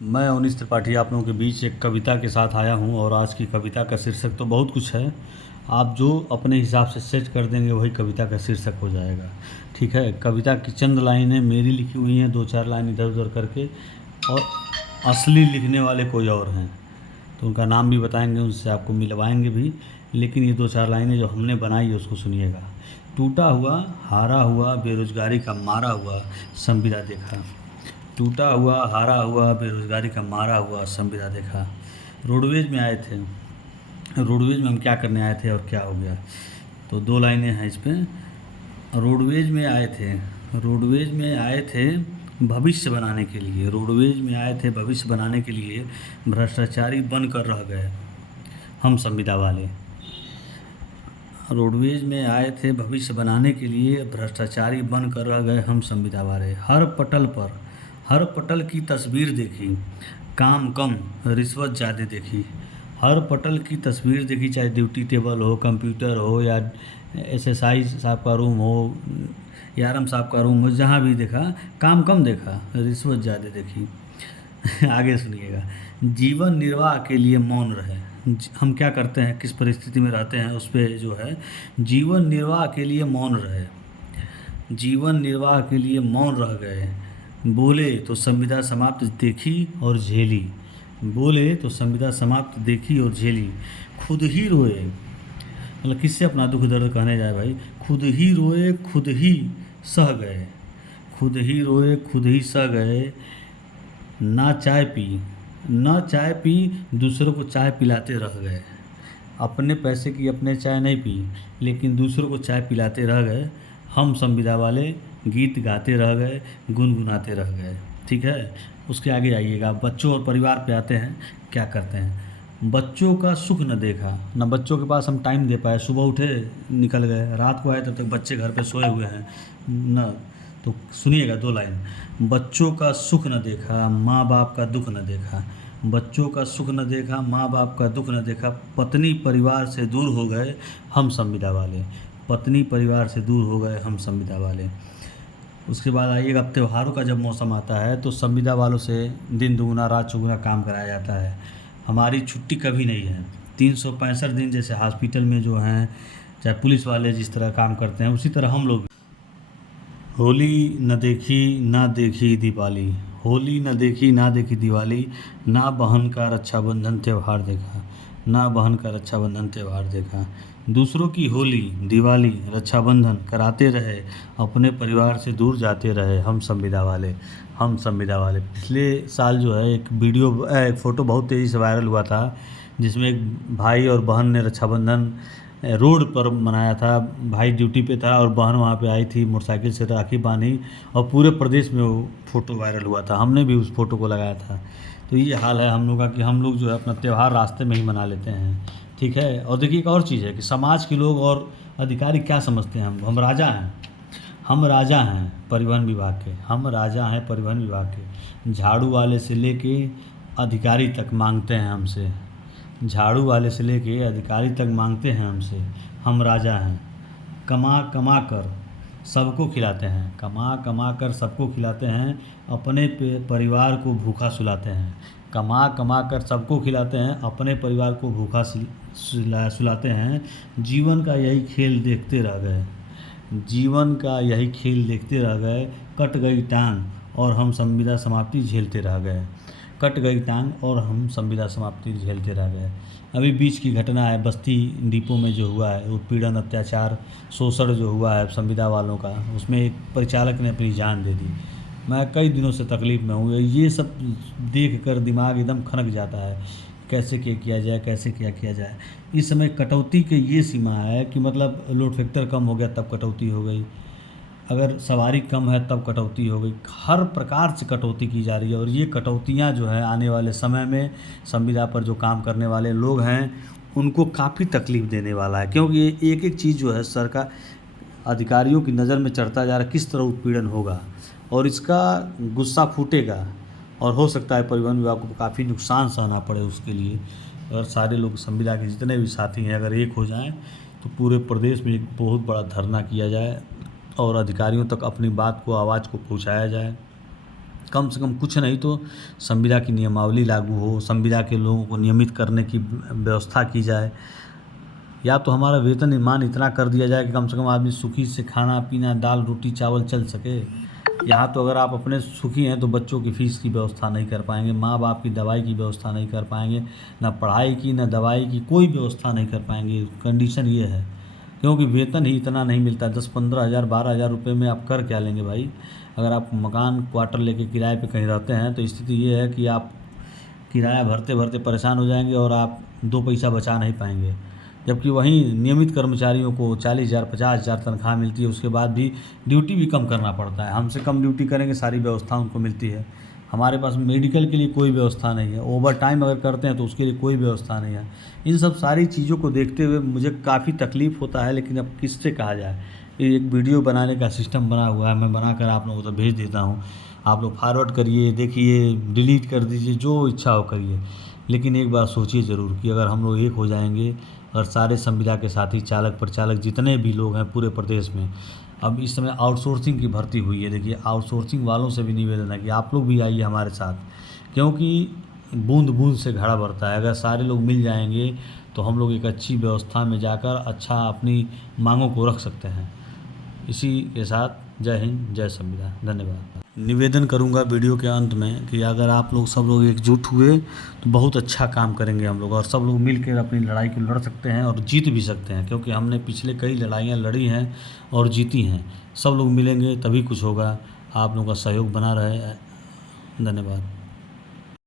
मैं अवनीश त्रिपाठी आप लोगों के बीच एक कविता के साथ आया हूँ और आज की कविता का शीर्षक तो बहुत कुछ है। आप जो अपने हिसाब से सेट कर देंगे वही कविता का शीर्षक हो जाएगा। ठीक है, कविता की चंद लाइनें मेरी लिखी हुई हैं, 2-4 लाइन इधर उधर करके, और असली लिखने वाले कोई और हैं तो उनका नाम भी बताएंगे, उनसे आपको मिलवाएंगे भी। लेकिन ये 2-4 लाइनें जो हमने बनाई है उसको सुनिएगा। टूटा हुआ हारा हुआ बेरोजगारी का मारा हुआ संविदा देखा। टूटा हुआ हारा हुआ बेरोजगारी का मारा हुआ संविदा देखा। रोडवेज में आए थे। रोडवेज में हम क्या करने आए थे और क्या हो गया, तो 2 लाइनें हैं इस पर। रोडवेज में आए थे। रोडवेज में आए थे भविष्य बनाने के लिए। रोडवेज में आए थे भविष्य बनाने के लिए, भ्रष्टाचारी बन कर रह गए हम संविदा वाले। रोडवेज में आए थे भविष्य बनाने के लिए, भ्रष्टाचारी बन कर रह गए हम संविदा वाले। हर पटल की तस्वीर देखी, काम कम रिश्वत ज़्यादा देखी। हर पटल की तस्वीर देखी, चाहे ड्यूटी टेबल हो, कंप्यूटर हो, या एसएसआई साहब का रूम हो, यारम साहब का रूम हो, जहाँ भी देखा काम कम देखा, रिश्वत ज़्यादा देखी। आगे सुनिएगा। जीवन निर्वाह के लिए मौन रहे। हम क्या करते हैं, किस परिस्थिति में रहते हैं, उस पर जो है, जीवन निर्वाह के लिए मौन रहे। जीवन निर्वाह के लिए मौन रह गए। बोले तो संविदा समाप्त देखी और झेली। बोले तो संविदा समाप्त देखी और झेली। खुद ही रोए, मतलब किससे अपना दुख दर्द कहने जाए भाई। खुद ही रोए खुद ही सह गए। खुद ही रोए खुद ही सह गए। ना चाय पी दूसरों को चाय पिलाते रह गए। अपने पैसे की अपने चाय नहीं पी, लेकिन दूसरों को चाय पिलाते रह गए। हम संविदा वाले गीत गाते रह गए, गुनगुनाते रह गए। ठीक है, उसके आगे आइएगा। बच्चों और परिवार पे आते हैं, क्या करते हैं। बच्चों का सुख न देखा, न बच्चों के पास हम टाइम दे पाए। सुबह उठे निकल गए, रात को आए तब तक बच्चे घर पे सोए हुए हैं न। तो सुनिएगा 2 लाइन। बच्चों का सुख न देखा, माँ बाप का दुख न देखा। बच्चों का सुख न देखा, माँ बाप का दुख न देखा। पत्नी परिवार से दूर हो गए हम संविदा वाले। पत्नी परिवार से दूर हो गए हम संविदा वाले। उसके बाद आइएगा, अब त्योहारों का जब मौसम आता है तो संविदा वालों से दिन दुगुना रात चौगुना काम कराया जाता है। हमारी छुट्टी कभी नहीं है। 365 दिन जैसे हॉस्पिटल में जो हैं, चाहे पुलिस वाले जिस तरह काम करते हैं, उसी तरह हम लोग। होली न देखी ना देखी दिवाली। होली न देखी ना देखी दिवाली। ना बहन का रक्षाबंधन त्यौहार देखा। ना बहन का रक्षाबंधन त्यौहार देखा। दूसरों की होली दिवाली रक्षाबंधन कराते रहे, अपने परिवार से दूर जाते रहे हम संविदा वाले। हम संविदा वाले। पिछले साल जो है एक फ़ोटो बहुत तेज़ी से वायरल हुआ था, जिसमें एक भाई और बहन ने रक्षाबंधन रोड पर मनाया था। भाई ड्यूटी पे था और बहन वहाँ पे आई थी, मोटरसाइकिल से राखी बांधी, और पूरे प्रदेश में वो फ़ोटो वायरल हुआ था। हमने भी उस फ़ोटो को लगाया था। तो ये हाल है हम लोग का कि हम लोग जो है अपना त्यौहार रास्ते में ही मना लेते हैं। ठीक है, और देखिए एक और चीज़ है कि समाज के लोग और अधिकारी क्या समझते हैं, हम राजा हैं। हम राजा हैं परिवहन विभाग के। हम राजा हैं परिवहन विभाग के। झाड़ू वाले से लेके अधिकारी तक मांगते हैं हमसे। झाड़ू वाले से लेके अधिकारी तक मांगते हैं हमसे। हम राजा हैं। कमा कमा कर सबको खिलाते हैं। कमा कमा कर सबको खिलाते हैं, अपने परिवार को भूखा सुलाते हैं। कमा कमा कर सबको खिलाते हैं, अपने परिवार को भूखा सुलाते हैं। जीवन का यही खेल देखते रह गए। जीवन का यही खेल देखते रह गए। कट गई टांग और हम संविदा समाप्ति झेलते रह गए। कट गई टांग और हम संविदा समाप्ति झेलते रह गए। अभी बीच की घटना है, बस्ती डिपो में जो हुआ है, उत्पीड़न अत्याचार शोषण जो हुआ है संविदा वालों का, उसमें एक परिचालक ने अपनी जान दे दी। मैं कई दिनों से तकलीफ़ में हूँ। ये सब देख कर दिमाग एकदम खनक जाता है, कैसे क्या किया जाए, कैसे क्या किया जाए। इस समय कटौती की ये सीमा है कि मतलब लोड फैक्टर कम हो गया तब कटौती हो गई, अगर सवारी कम है तब कटौती हो गई। हर प्रकार से कटौती की जा रही है, और ये कटौतियाँ जो है आने वाले समय में संविदा पर जो काम करने वाले लोग हैं उनको काफ़ी तकलीफ़ देने वाला है। क्योंकि ये एक एक चीज़ जो है सरकार अधिकारियों की नज़र में चढ़ता जा रहा है, किस तरह उत्पीड़न होगा और इसका गुस्सा फूटेगा, और हो सकता है परिवहन विभाग को काफ़ी नुकसान सहना पड़े उसके लिए। अगर सारे लोग संविदा के जितने भी साथी हैं अगर एक हो जाएं तो पूरे प्रदेश में एक बहुत बड़ा धरना किया जाए और अधिकारियों तक अपनी बात को, आवाज़ को पहुंचाया जाए। कम से कम कुछ नहीं तो संविदा की नियमावली लागू हो, संविदा के लोगों को नियमित करने की व्यवस्था की जाए, या तो हमारा वेतन इतना कर दिया जाए कि कम से कम आदमी सुखी से खाना पीना दाल रोटी चावल चल सके। यहाँ तो अगर आप अपने सुखी हैं तो बच्चों की फ़ीस की व्यवस्था नहीं कर पाएंगे, माँ बाप की दवाई की व्यवस्था नहीं कर पाएंगे, ना पढ़ाई की ना दवाई की कोई व्यवस्था नहीं कर पाएंगे। कंडीशन ये है, क्योंकि वेतन ही इतना नहीं मिलता। 10-15 हज़ार 12 हज़ार रुपये में आप कर क्या लेंगे भाई। अगर आप मकान क्वार्टर लेके किराए पे कहीं रहते हैं तो स्थिति ये है कि आप किराया भरते भरते परेशान हो जाएंगे और आप 2 पैसा बचा नहीं पाएंगे। जबकि वहीं नियमित कर्मचारियों को 40,000 50,000 तनख्वाह मिलती है, उसके बाद भी ड्यूटी भी कम करना पड़ता है। हमसे कम ड्यूटी करेंगे, सारी व्यवस्था उनको मिलती है। हमारे पास मेडिकल के लिए कोई व्यवस्था नहीं है, ओवर टाइम अगर करते हैं तो उसके लिए कोई व्यवस्था नहीं है। इन सब सारी चीज़ों को देखते हुए मुझे काफ़ी तकलीफ़ होता है, लेकिन अब किससे कहा जाए। ये एक वीडियो बनाने का सिस्टम बना हुआ है, मैं बनाकर आप लोगों को तो भेज देता हूँ, आप लोग फॉरवर्ड करिए, देखिए, डिलीट कर दीजिए, जो इच्छा हो करिए। लेकिन एक बार सोचिए ज़रूर कि अगर हम लोग एक हो जाएंगे, अगर सारे संविदा के साथी चालक प्रचालक जितने भी लोग हैं पूरे प्रदेश में, अब इस समय आउटसोर्सिंग की भर्ती हुई है। देखिए, आउटसोर्सिंग वालों से भी निवेदन है कि आप लोग भी आइए हमारे साथ, क्योंकि बूंद बूंद से घड़ा भरता है। अगर सारे लोग मिल जाएंगे तो हम लोग एक अच्छी व्यवस्था में जाकर अच्छा अपनी मांगों को रख सकते हैं। इसी के साथ जय हिंद, जय संविधान, धन्यवाद। निवेदन करूंगा वीडियो के अंत में कि अगर आप लोग सब लोग एकजुट हुए तो बहुत अच्छा काम करेंगे हम लोग, और सब लोग मिलकर अपनी लड़ाई को लड़ सकते हैं और जीत भी सकते हैं, क्योंकि हमने पिछले कई लड़ाइयाँ लड़ी हैं और जीती हैं। सब लोग मिलेंगे तभी कुछ होगा। आप लोगों का सहयोग बना रहे। धन्यवाद।